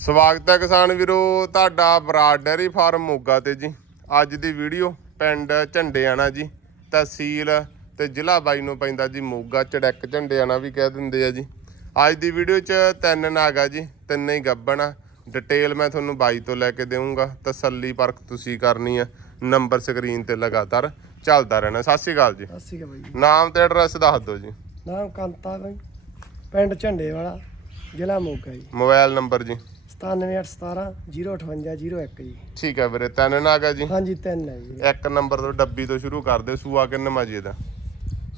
ਸਵਾਗਤ ਹੈ ਕਿਸਾਨ ਵੀਰੋ ਤੁਹਾਡਾ ਬਰਾਡ ਡੈਰੀ ਫਾਰਮ ਮੋਗਾ ਤੇ ਜੀ। ਅੱਜ ਦੀ ਵੀਡੀਓ ਪਿੰਡ ਝੰਡੇਆਣਾ ਜੀ ਤਹਿਸੀਲ ਤੇ ਜ਼ਿਲ੍ਹਾ ਬਾਈ ਨੂੰ ਪੈਂਦਾ ਜੀ ਮੋਗਾ ਚੜੈਕ ਝੰਡੇਆਣਾ ਵੀ ਕਹਿ ਦਿੰਦੇ ਆ ਜੀ। ਅੱਜ ਦੀ ਵੀਡੀਓ 'ਚ ਤਿੰਨ ਨਾਗ ਆ ਜੀ ਤਿੰਨੇ ਹੀ ਗੱਬਣ ਆ। ਡਿਟੇਲ ਮੈਂ ਤੁਹਾਨੂੰ ਬਾਈ ਤੋਂ ਲੈ ਕੇ ਦੇਵਾਂਗਾ ਤਸੱਲੀ ਪਰਖ ਤੁਸੀਂ ਕਰਨੀ ਆ। ਨੰਬਰ ਸਕਰੀਨ ਤੇ ਲਗਾਤਾਰ ਚੱਲਦਾ ਰਹਿਣਾ। ਸਤਿ ਸ਼੍ਰੀ ਅਕਾਲ ਜੀ। ਸਤਿ ਸ਼੍ਰੀ ਅਕਾਲ ਬਾਈ ਨਾਮ ਤੇ ਐਡਰੈਸ ਦੱਸ ਦਿਓ ਜੀ। ਨਾਮ ਕਾਂਤਾ ਬਾਈ ਪਿੰਡ ਝੰਡੇ ਵਾਲਾ ਜ਼ਿਲ੍ਹਾ ਮੋਗਾ ਜੀ। ਮੋਬਾਈਲ ਨੰਬਰ ਜੀ। 97817 05801 ਜੀ। ਠੀਕ ਹੈ ਵੀਰੇ ਤਿੰਨ ਨਾਗ ਆ ਜੀ? ਹਾਂਜੀ ਤਿੰਨ ਹੈ ਜੀ। ਇੱਕ ਨੰਬਰ ਤੋਂ ਡੱਬੀ ਤੋਂ ਸ਼ੁਰੂ ਕਰਦੇ ਸੂਆ ਕਿੰਨਾ ਜੀ ਇਹਦਾ?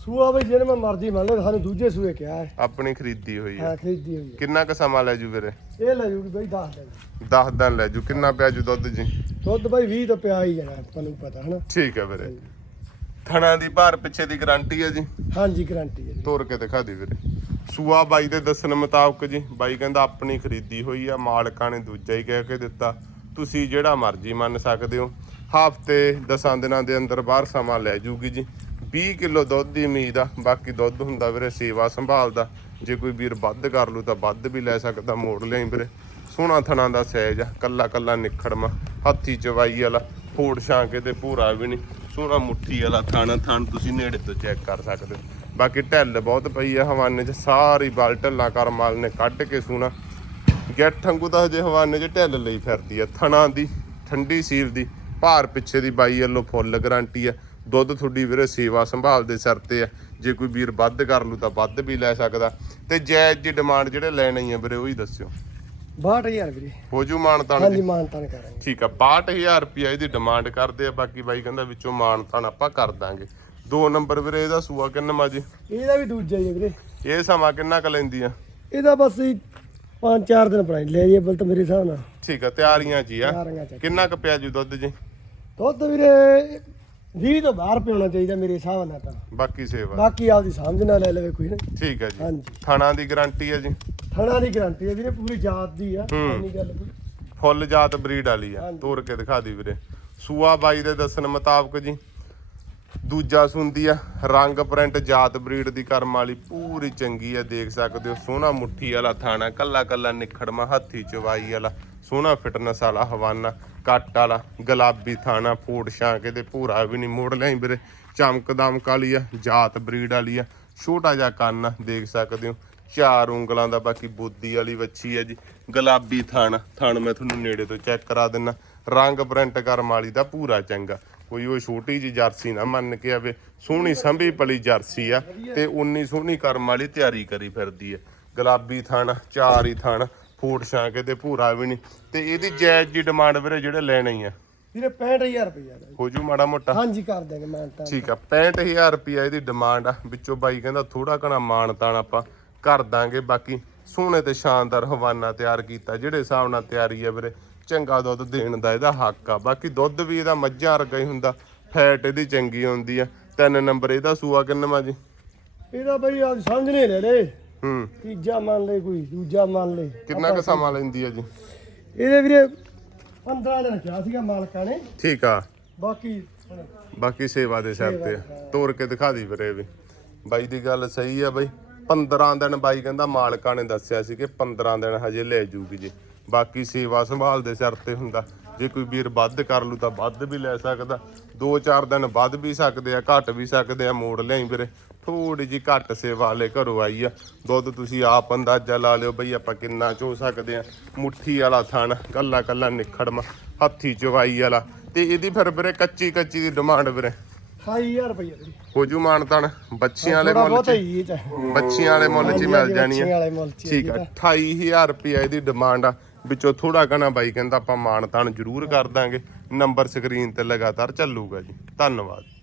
ਸੂਆ ਬਈ ਜਿਹੜੇ ਮੈਂ ਮਰਜ਼ੀ ਮੰਨ ਲਓ ਸਾਨੂੰ ਦੂਜੇ ਸੂਏ ਕਿਹਾ ਹੈ। ਆਪਣੀ ਖਰੀਦੀ ਹੋਈ ਹੈ। ਹਾਂ ਖਰੀਦੀ ਹੋਈ ਕਿੰਨਾ ਕ ਸਮਾਂ ਲੈ ਜੂ ਵੀਰੇ? ਹੈ ਇਹ ਲੈ ਜੂਗੀ ਬਈ 10 ਦਿਨ। 10 ਦਿਨ ਲੈ ਜੂ ਕਿੰਨਾ ਪਿਆ ਜੂ ਦੁੱਧ ਜੀ? ਦੁੱਧ ਬਈ 20 ਤੋਂ ਪਿਆ ਹੀ ਜਾਣਾ ਤੁਹਾਨੂੰ ਪਤਾ ਹਨਾ? ਠੀਕ ਹੈ ਵੀਰੇ। ਥਣਾ ਦੀ ਭਾਰ ਪਿੱਛੇ ਦੀ ਗਾਰੰਟੀ ਹੈ ਜੀ? ਹਾਂਜੀ ਗਾਰੰਟੀ ਹੈ ਜੀ। ਤੋਰ ਕੇ ਦਿਖਾ ਦੇ ਵੀਰੇ। ਸੂਆ ਬਾਈ ਦੇ ਦੱਸਣ ਮੁਤਾਬਕ ਜੀ, ਬਾਈ ਕਹਿੰਦਾ ਆਪਣੀ ਖਰੀਦੀ ਹੋਈ ਆ, ਮਾਲਕਾਂ ਨੇ ਦੂਜਾ ਹੀ ਕਹਿ ਕੇ ਦਿੱਤਾ। ਤੁਸੀਂ ਜਿਹੜਾ ਮਰਜ਼ੀ ਮੰਨ ਸਕਦੇ ਹੋ। ਹਫ਼ਤੇ 10 ਦਿਨਾਂ ਦੇ ਅੰਦਰ ਬਾਹਰ ਸਮਾਂ ਲੈ ਜੂਗੀ ਜੀ। 20 ਕਿਲੋ ਦੁੱਧ ਦੀ ਉਮੀਦ ਆ, ਬਾਕੀ ਦੁੱਧ ਹੁੰਦਾ ਵੀਰੇ ਸੇਵਾ ਸੰਭਾਲਦਾ ਜੇ ਕੋਈ ਵੀਰ ਵੱਧ ਕਰ ਲੂ ਤਾਂ ਵੱਧ ਵੀ ਲੈ ਸਕਦਾ ਮੋੜ ਲਿਆਈ ਵੀਰੇ। ਸੋਹਣਾ ਥਣਾ ਦਾ ਸਹਿਜ ਆ, ਕੱਲਾ ਕੱਲਾ ਨਿਖੜਮਾ ਹੱਥੀ ਚਵਾਈ ਵਾਲਾ, ਫੋੜ ਛਾਂ ਕੇ ਤੇ ਭੂਰਾ ਵੀ ਨਹੀਂ। ਸੋਹਣਾ ਮੁੱਠੀ ਵਾਲਾ ਥਣ ਥਣ ਤੁਸੀਂ ਨੇੜੇ ਤੋਂ ਚੈੱਕ ਕਰ ਸਕਦੇ ਹੋ। ਬਾਕੀ ਢਿੱਲ ਬਹੁਤ ਪਈ ਆ ਹਵਾਨੇ 'ਚ ਸਾਰੀ ਬਲ ਢਿੱਲਾਂ ਕਰਮਾਲ ਨੇ ਕੱਢ ਕੇ ਸੋਹਣਾ ਗਿੱਠ ਵਾਂਗੂ ਤਾਂ ਹਜੇ ਹਵਾਨੇ 'ਚ ਢਿੱਲ ਲਈ ਫਿਰਦੀ ਆ ਥਣਾ ਦੀ ਠੰਡੀ ਸੀਲ ਦੀ ਭਾਰ ਪਿੱਛੇ ਦੀ ਬਾਈ ਵੱਲੋਂ ਫੁੱਲ ਗਾਰੰਟੀ ਆ। ਦੁੱਧ ਤੁਹਾਡੀ ਵੀਰੇ ਸੇਵਾ ਸੰਭਾਲ ਦੇ ਸਿਰ ਤੇ ਆ ਜੇ ਕੋਈ ਵੀਰ ਵੱਧ ਕਰ ਲੂ ਤਾਂ ਵੱਧ ਵੀ ਲੈ ਸਕਦਾ। ਤੇ ਜਾਇਜ਼ ਜੀ ਡਿਮਾਂਡ ਜਿਹੜੇ ਲੈਣੇ ਹੀ ਆ ਵੀਰੇ ਉਹੀ ਦੱਸਿਓ। 62000 ਵੀਰੇ। ਹੋ ਜੂ ਮਾਨਤਾਨ ਹਾਂਜੀ ਮਾਨਤਾਨ ਕਰਾਂਗੇ। ਠੀਕ ਆ 62000 ਰੁਪਿਆ ਇਹਦੀ ਡਿਮਾਂਡ ਕਰਦੇ ਆ ਬਾਕੀ ਬਾਈ ਕਹਿੰਦਾ ਵਿੱਚੋਂ ਮਾਨਤਾਨ ਆਪਾਂ ਕਰ ਦਾਂਗੇ। ਦੋ ਨੰਬਰ ਵੀਰੇ ਇਹਦਾ ਸੂਆ ਕਿੰਨਾ ਜੀ? ਇਹਦਾ ਵੀ ਦੂਜਾ ਹੀ ਹੈ ਵੀਰੇ। ਇਹ ਸਮਾਂ ਕਿੰਨਾ ਕੁ ਲੈਂਦੀ ਆ? ਇਹਦਾ ਬਸ ਹੀ ਪੰਜ ਚਾਰ ਦਿਨ ਬਣਾਈ ਲੈ ਜੇ ਬਲ ਤਾਂ ਮੇਰੇ ਹਿਸਾਬ ਨਾਲ। ਠੀਕ ਆ ਤਿਆਰੀਆਂ ਜੀ ਆ। ਕਿੰਨਾ ਕੁ ਪਿਆ ਜੂ ਦੁੱਧ ਜੀ? ਦੁੱਧ ਵੀਰੇ 20 ਤੋਂ ਬਾਹਰ ਪਿਉਣਾ ਚਾਹੀਦਾ ਮੇਰੇ ਹਿਸਾਬ ਨਾਲ ਤਾਂ। ਬਾਕੀ ਸੇਵਾ। ਬਾਕੀ ਆਪਦੀ ਸਮਝ ਨਾਲ ਲੈ ਲਵੇ ਕੋਈ ਨਾ। ਠੀਕ ਹੈ ਜੀ। ਹਾਂਜੀ। ਥਾਣਾ ਦੀ ਗਾਰੰਟੀ ਹੈ ਜੀ? ਥਣਾ ਦੀ ਗਾਰੰਟੀ ਹੈ ਵੀਰੇ ਪੂਰੀ ਜਾਤ ਦੀ ਆ। ਇੰਨੀ ਗੱਲ ਕੋਈ। ਫੁੱਲ ਜਾਤ ਬਰੀਡ ਵਾਲੀ ਆ। ਹਾਂਜੀ। ਤੋਰ ਕੇ ਦਿਖਾ ਦੀ ਵੀਰੇ। ਸੂਆ ਬਾਈ ਦੇ ਦੱਸਣ ਮੁਤਾਬਕ ਜੀ ਦੂਜਾ ਸੁੰਦੀ ਆ ਰੰਗ ਪ੍ਰਿੰਟ ਜਾਤ ਬਰੀਡ ਦੀ ਕਰਮ ਵਾਲੀ ਪੂਰੀ ਚੰਗੀ ਆ ਦੇਖ ਸਕਦੇ ਹੋ ਸੋਹਣਾ ਮੁੱਠੀ ਵਾਲਾ ਥਾਣਾ ਕੱਲਾ ਕੱਲਾ ਨਿਖੜਮਾ ਹੱਥੀ ਚਵਾਈ ਵਾਲਾ ਸੋਹਣਾ ਫਿਟਨੈਸ ਵਾਲਾ ਹਵਾਨਾ ਕੱਟ ਵਾਲਾ ਗੁਲਾਬੀ ਥਾਣਾ ਫੋੜ ਛਾਂਕੇ ਤੇ ਭੂਰਾ ਵੀ ਨਹੀਂ ਮੋੜ ਲਿਆਈ ਵੀਰੇ ਚਮਕ ਦਮਕ ਵਾਲੀ ਆ ਜਾਤ ਬਰੀਡ ਵਾਲੀ ਆ ਛੋਟਾ ਜਿਹਾ ਕੰਨ ਆ, ਦੇਖ ਸਕਦੇ ਹੋ ਚਾਰ ਉਂਗਲਾਂ ਦਾ ਬਾਕੀ ਬੋਦੀ ਵਾਲੀ ਵੱਛੀ ਆ ਜੀ ਗੁਲਾਬੀ ਥਣ ਥਣ ਮੈਂ ਤੁਹਾਨੂੰ ਨੇੜੇ ਤੋਂ ਚੈੱਕ ਕਰਾ ਦਿੰਨਾ ਰੰਗ ਪ੍ਰਿੰਟ ਕਰਮ ਵਾਲੀ ਦਾ ਪੂਰਾ ਚੰਗਾ ਕੋਈ ਉਹ ਛੋਟੀ ਜੀ ਜਰਸੀ ਨਾ ਮੰਨ ਕੇ ਆਵੇ ਸੋਹਣੀ ਸੰਭੀ ਪਲੀ ਜਰਸੀ ਆ ਤੇ ਉਨੀ ਸੋਹਣੀ ਕਰਮ ਵਾਲੀ ਤਿਆਰੀ ਕਰੀ ਫਿਰਦੀ ਹੈ ਗੁਲਾਬੀ ਥਣ ਚਾਰ ਹੀ ਥਣ ਫੂਟ ਛਾਂਕੇ ਤੇ ਪੂਰਾ ਵੀ ਨਹੀਂ ਤੇ ਇਹਦੀ ਜਾਇਜ਼ ਜੀ ਡਿਮਾਂਡ ਵੀਰੇ ਜਿਹੜੇ ਲੈਣੇ ਆ। ਵੀਰੇ 65000 ਰੁਪਇਆ ਦਾ। ਜੀ। ਹੋ ਜੂ ਮਾੜਾ ਮੋਟਾ। ਹਾਂਜੀ ਕਰ ਦੇਗੇ ਮਾਨਤਾਨ ਠੀਕ ਆ 65000 ਰੁਪਿਆ ਇਹਦੀ ਡਿਮਾਂਡ ਆ। ਵਿੱਚੋਂ ਬਾਈ ਕਹਿੰਦਾ ਥੋੜਾ ਘਣਾ ਮਾਣ ਤਾਣ ਆਪਾਂ ਕਰ ਦਾਂਗੇ। ਬਾਕੀ ਸੋਹਣੇ ਤੇ ਸ਼ਾਨਦਾਰ ਹਵਾਨਾ ਤਿਆਰ ਕੀਤਾ ਜਿਹੜੇ ਹਿਸਾਬ ਨਾਲ ਤਿਆਰੀ ਆ ਵੀਰੇ। ਚੰਗਾ ਦੁੱਧ ਦੇਣ ਦਾ ਇਹਦਾ ਹੱਕ ਆ। ਬਾਕੀ ਦੁੱਧ ਵੀ ਇਹਦਾ ਮੱਝਾਂ ਵਰਗਾ ਹੀ ਹੁੰਦਾ ਫੈਟ ਇਹਦੀ ਚੰਗੀ ਹੁੰਦੀ ਆ। ਤਿੰਨ ਨੰਬਰ ਇਹਦਾ ਸੂਆ ਕਿੰਨਾ ਜੀ? ਇਹਦਾ ਬਈ ਆਪ ਸਮਝ ਨਹੀਂ ਲੈ ਲੈ ਹੂੰ। ਤੀਜਾ ਮੰਨ ਲੈ ਕੋਈ ਦੂਜਾ ਮੰਨ ਲੈ ਕਿੰਨਾ ਕੁ ਸਮਾਂ ਲੈਂਦੀ ਆ ਜੀ? ਇਹਦੇ ਵੀਰੇ 15 ਦਿਨ ਕਿਹਾ ਸੀਗਾ ਮਾਲਕਾਂ ਨੇ। ਠੀਕ ਆ। ਬਾਕੀ ਬਾਕੀ ਸੇਵਾ ਦੇ ਸਿਰ ਤੇ। ਤੋਰ ਕੇ ਦਿਖਾ ਦੀ ਵੀਰੇ ਵੀ। ਬਾਈ ਦੀ ਗੱਲ ਸਹੀ ਆ ਬਾਈ। 15 ਦਿਨ ਬਾਈ ਕਹਿੰਦਾ ਮਾਲਕਾਂ ਨੇ ਦੱਸਿਆ ਸੀ ਕਿ 15 ਦਿਨ ਹਜੇ ਲੈ ਜੂਗੀ ਜੀ। ਬਾਕੀ ਸੇਵਾ ਸੰਭਾਲ ਦੇ ਸਿਰ ਤੇ ਹੁੰਦਾ। ਜੇ ਕੋਈ ਵੀਰ ਵੱਧ ਕਰ ਲੂ ਤਾਂ ਵੱਧ ਵੀ ਲੈ ਸਕਦਾ। 2-4 ਦਿਨ ਵੱਧ ਵੀ ਸਕਦੇ ਆ ਘਟ ਵੀ ਸਕਦੇ ਆ ਮੋੜ ਲਿਆਈ ਵੀਰੇ। ਥੋੜੀ ਜੀ ਘੱਟ ਸੇਵਾ ਵਾਲੇ ਘਰੋਂ ਆਈ ਆ। ਦੁੱਧ ਤੁਸੀਂ ਆਪ ਅੰਦਾਜ਼ਾ ਲਾ ਲਿਓ ਬਈ ਆਪਾਂ ਕਿੰਨਾ ਚੋ ਸਕਦੇ ਆ। ਮੁੱਠੀ ਵਾਲਾ ਥਣ ਕੱਲਾ ਕੱਲਾ ਨਿਖੜਮਾ ਹੱਥੀ ਚਵਾਈ ਵਾਲਾ। ਤੇ ਇਹਦੀ ਫਿਰ ਵੀਰੇ ਕੱਚੀ ਕੱਚੀ ਦੀ ਡਿਮਾਂਡ ਵੀਰੇ। 28000 ਰੁਪਇਆ ਵੀਰੇ। ਹੋ ਜੂ ਮਾਨਤਨ ਬੱਚੀਆਂ ਵਾਲੇ ਮੁੱਲ ਚ। ਬੱਚੀਆਂ ਵਾਲੇ ਮੁੱਲ ਚ ਹੀ ਮਿਲ ਜਾਣੀ ਹੀ ਠੀਕ ਆ 28000 ਰੁਪਏ ਇਹਦੀ ਡਿਮਾਂਡ ਆ। ਵਿੱਚੋਂ ਥੋੜਾ ਘਣਾ ਬਾਈ ਕਹਿੰਦਾ ਆਪਾਂ ਮਾਣ ਤਾਣ ਜ਼ਰੂਰ ਕਰ ਦਾਂਗੇ। ਨੰਬਰ ਸਕਰੀਨ ਤੇ ਲਗਾਤਾਰ ਚੱਲੂਗਾ ਜੀ। ਧੰਨਵਾਦ।